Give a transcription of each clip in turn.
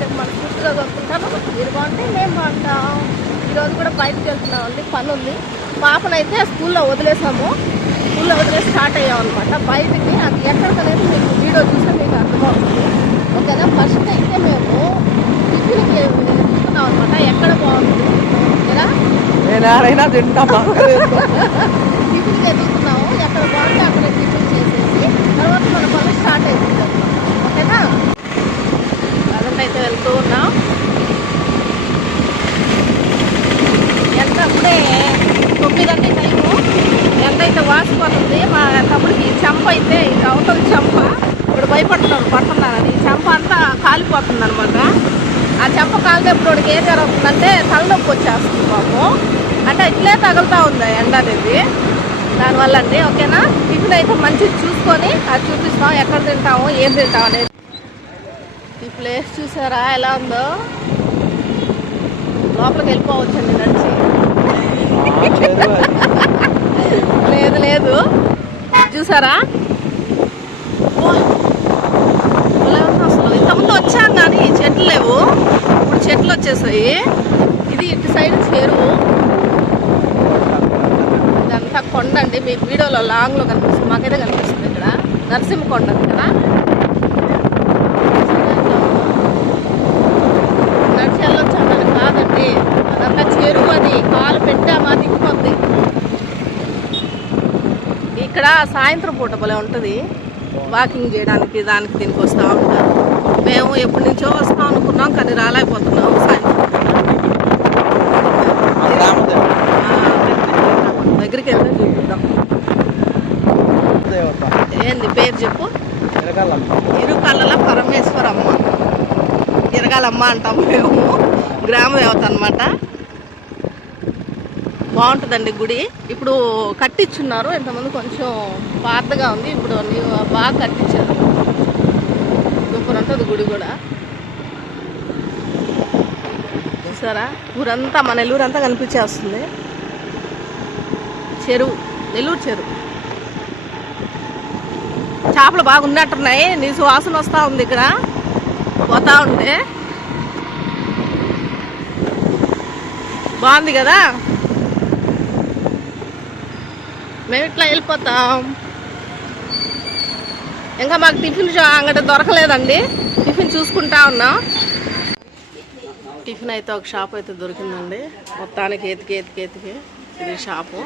చెప్పి మనం పూర్తిగా కొనుక్కుంటారు మీరు బాగుంటే మేము బాగుంటాం. ఈరోజు కూడా బయటకు వెళ్తున్నాం అండి. పని ఉంది. పాపనైతే స్కూల్లో వదిలేసాము. స్కూల్లో వదిలేసి స్టార్ట్ అయ్యాం అనమాట బయటికి అది ఎక్కడికనేది మీకు వీడియో చూస్తే మీకు అర్థమవుతుంది. ఓకేనా? ఫస్ట్ అయితే మేము టిఫిన్కి వెళ్తున్నాం అనమాట ఎక్కడ బాగుంది? ఓకేనా? నేను టిఫిన్కి వెళ్తున్నాము. ఎక్కడ బాగుంటే అక్కడ టిఫిన్ చేసేసి తర్వాత మన పనులు స్టార్ట్ అయిపోతుంది ఓకేనా? అయితే వెళ్తూ ఉన్నాం. ఎంత అప్పుడే తొమ్మిదంటే టైము. ఎంత అయితే వాసిపోతుంది మా తమ్ముడికి చెంప అయితే ఇది అవతల చెంప. ఇప్పుడు భయపడుతున్నాడు పడుతున్నారని ఈ చెంప అంతా కాలిపోతుంది అనమాట ఆ చెంప కాలినప్పుడు వాడికి ఏం జరుగుతుందంటే తలనొప్పి వచ్చేస్తుంది పాపం. అంటే ఇట్లే తగులుతూ ఉంది ఎండ అనేది. దానివల్ల అండి ఓకేనా? టిఫిన్ అయితే మంచిది చూసుకొని అది చూపిస్తాం ఎక్కడ తింటాము ఏం తింటాం అనేది ఈ ప్లేస్ చూసారా? ఎలా ఉందో? లోపలికి వెళ్ళిపోవచ్చండి నడిచి. లేదు లేదు. చూసారా? అసలు? ఇంతకుముందు వచ్చాం కానీ చెట్లు లేవు. ఇప్పుడు చెట్లు వచ్చేసాయి. ఇది ఇటు సైడ్ చెరువు ఇదంతా కొండ అండి మీకు వీడియోలో లాంగ్లో కనిపిస్తుంది. మాకైతే కనిపిస్తుంది ఇక్కడ. నరసింహకొండ కదా నడిచి వెళ్ళొచ్చు అన్నది కాదండి అదంతా చెరువు అది కాలు పెట్టామా దిగిపోద్ది ఇక్కడ సాయంత్రం పూట భలే ఉంటుంది. వాకింగ్ చేయడానికి దానికి దీనికి వస్తూ ఉంటారు. మేము ఎప్పటి నుంచో వస్తాం అనుకున్నాం కానీ రాలేకపోతున్నాం సాయంత్రం దగ్గరికి వెళ్తే చూపిద్దాం ఏంది పేరు చెప్పు? ఇరుకల్లల పరమేశ్వరమ్మ. ఇరగాలమ్మ అంటాం మేము. గ్రామ దేవత అనమాట బాగుంటుందండి గుడి. ఇప్పుడు కట్టించున్నారు ఇంతమంది కొంచెం పాతగా ఉంది. ఇప్పుడు బాగా కట్టించారు సూపర్ ఉంటుంది గుడి కూడా. చూసారా? ఊరంతా మన నెల్లూరు అంతా కనిపించేస్తుంది. చెరువు. నెల్లూరు చెరువు. చేపలు బాగా ఉన్నట్టున్నాయి నీ సువాసన వస్తూ ఉంది ఇక్కడ. పోతా ఉంటే. బాగుంది కదా? మేము ఇట్లా వెళ్ళిపోతాం. ఇంకా మాకు టిఫిన్ అంగట అంగడి దొరకలేదండి. టిఫిన్ చూసుకుంటా ఉన్నాం. టిఫిన్ అయితే ఒక షాప్ అయితే దొరికిందండి. మొత్తానికి ఎతికి ఎతికి ఎతికి ఇది షాపు.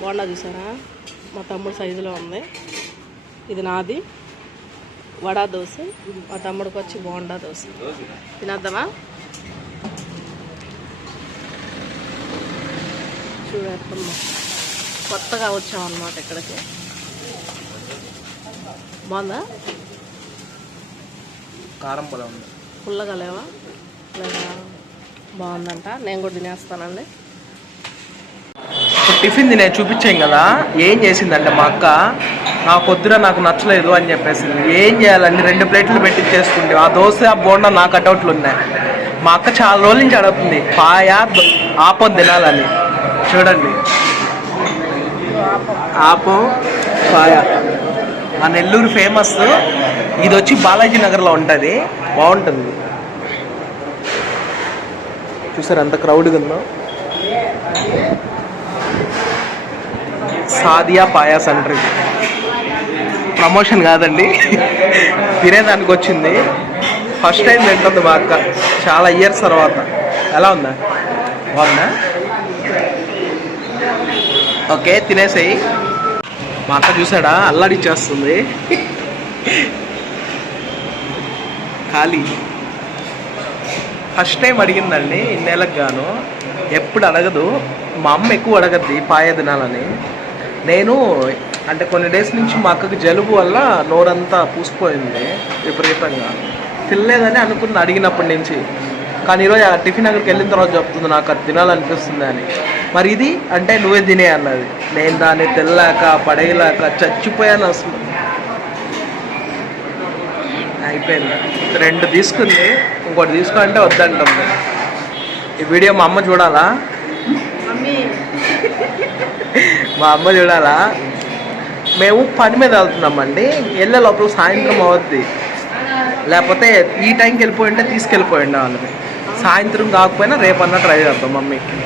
బోండా చూసారా? మా తమ్ముడు సైజులో ఉంది. ఇది నాది. వడా దోశ. మా తమ్ముడికి వచ్చి బోండా దోశ. తినద్దామా? చూడమ్మా కొత్తగా వచ్చాం అన్నమాట ఇక్కడికి. బాగుందా? కారం పొలం ఉంది. పుల్లగా లేవా లేదా? బాగుందంట. నేను కూడా తినేస్తానండి. టిఫిన్ తినే చూపించాం కదా ఏం చేసిందంటే మా అక్క నా పొద్దున నాకు నచ్చలేదు అని చెప్పేసింది. ఏం చేయాలండి రెండు ప్లేట్లు పెట్టి చేసుకుంటే ఆ దోశ ఆ బోండా నా కటౌట్లు ఉన్నాయి. మా అక్క చాలా రోజుల నుంచి అడుగుతుంది పాయ ఆపం తినాలని. చూడండి. ఆపం పాయ. ఆ నెల్లూరు ఫేమస్ ఇది వచ్చి బాలాజీ నగర్లో ఉంటుంది. బాగుంటుంది. చూసారు ఎంత క్రౌడ్గా ఉందో? సాదియా పాయాస్ అంటారు ప్రమోషన్ కాదండి. తినేదానికి వచ్చింది. ఫస్ట్ టైం తింటుంది మా అక్క. చాలా ఇయర్స్ తర్వాత. ఎలా ఉందా? బాగుందా? ఓకే తినేసేయి. మా అక్క చూసాడా? అల్లాడిచ్చేస్తుంది. ఖాళీ. ఫస్ట్ టైం అడిగిందండి ఇన్నేళ్ళకి గాను. ఎప్పుడు అడగదు. మా అమ్మ ఎక్కువ అడగద్ది పాయ తినాలని. నేను అంటే కొన్ని డేస్ నుంచి మా అక్కకి జలుబు వల్ల నోరంతా పూసిపోయింది విపరీతంగా. తినలేదని అనుకున్న అడిగినప్పటి నుంచి. కానీ ఈరోజు ఆ టిఫిన్ అక్కడికి వెళ్ళిన తర్వాత చెప్తుంది నాకు అది తినాలనిపిస్తుంది అని. మరి ఇది అంటే నువ్వే తినే అన్నది. నేను దాన్ని తెల్లాక పడేయలేక చచ్చిపోయాను అసలు. అయిపోయింది. రెండు తీసుకుంది ఇంకోటి తీసుకో అంటే వద్దంటుంది ఈ వీడియో మా అమ్మ చూడాలా? మా అమ్మ చూడాలా? మేము పని మీద వెళ్తున్నామండి. వెళ్ళే లోపల సాయంత్రం అవుద్ది. లేకపోతే ఈ టైంకి వెళ్ళిపోయింటే తీసుకెళ్ళిపోయిండే వాళ్ళని సాయంత్రం కాకపోయినా రేపన్నా ట్రై చేద్దాం మమ్మీకి.